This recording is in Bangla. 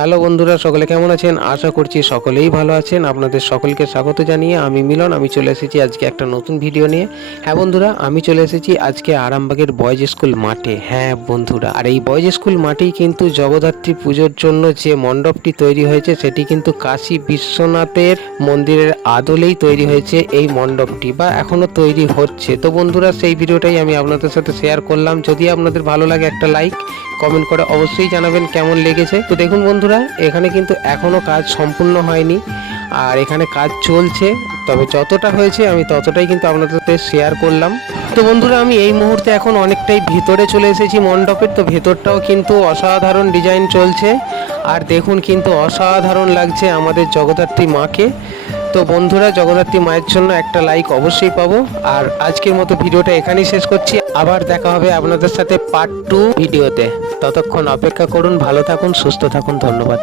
হ্যালো বন্ধুরা, সকলে কেমন আছেন? আশা করছি সকলেই ভালো আছেন। আপনাদের সকলকে স্বাগত জানিয়ে আমি মিলন চলে এসেছি আজকে একটা নতুন ভিডিও নিয়ে। হ্যাঁ বন্ধুরা, আমি চলে এসেছি আজকে আরামবাগের বয়েজ স্কুল মাঠে। হ্যাঁ বন্ধুরা, আর এই বয়েজ স্কুল মাঠেই কিন্তু জগদ্ধাত্রী পুজোর জন্য যে মণ্ডপটি তৈরি হয়েছে সেটি কিন্তু কাশী বিশ্বনাথের মন্দিরের আদলেই তৈরি হয়েছে এই মণ্ডপটি, বা এখনো তৈরি হচ্ছে। তো বন্ধুরা, সেই ভিডিওটাই আমি আপনাদের সাথে শেয়ার করলাম। যদি আপনাদের ভালো লাগে একটা লাইক কমেন্ট করে অবশ্যই জানাবেন কেমন লেগেছে। তো দেখুন বন্ধুরা, এখানে কিন্তু এখনো কাজ সম্পূর্ণ হয়নি, আর এখানে কাজ চলছে। তবে যতটা হয়েছে আমি ততটাই কিন্তু আপনাদের সাথে শেয়ার করলাম। তো বন্ধুরা, আমি এই মুহূর্তে এখন অনেকটাই ভিতরে চলে এসেছি মণ্ডপের। তো ভেতরটাও কিন্তু অসাধারণ ডিজাইন চলছে, আর দেখুন কিন্তু অসাধারণ লাগছে আমাদের জগদ্ধাত্রী মাকে। তো বন্ধুরা, জগদ্ধাত্রী মায়ের জন্য একটা লাইক অবশ্যই পাবো। আর আজকের মতো ভিডিওটা এখানেই শেষ করছি। আবার দেখা হবে আপনাদের সাথে পার্ট 2 ভিডিওতে। ততক্ষণ অপেক্ষা করুন। ভালো থাকুন, সুস্থ থাকুন। ধন্যবাদ।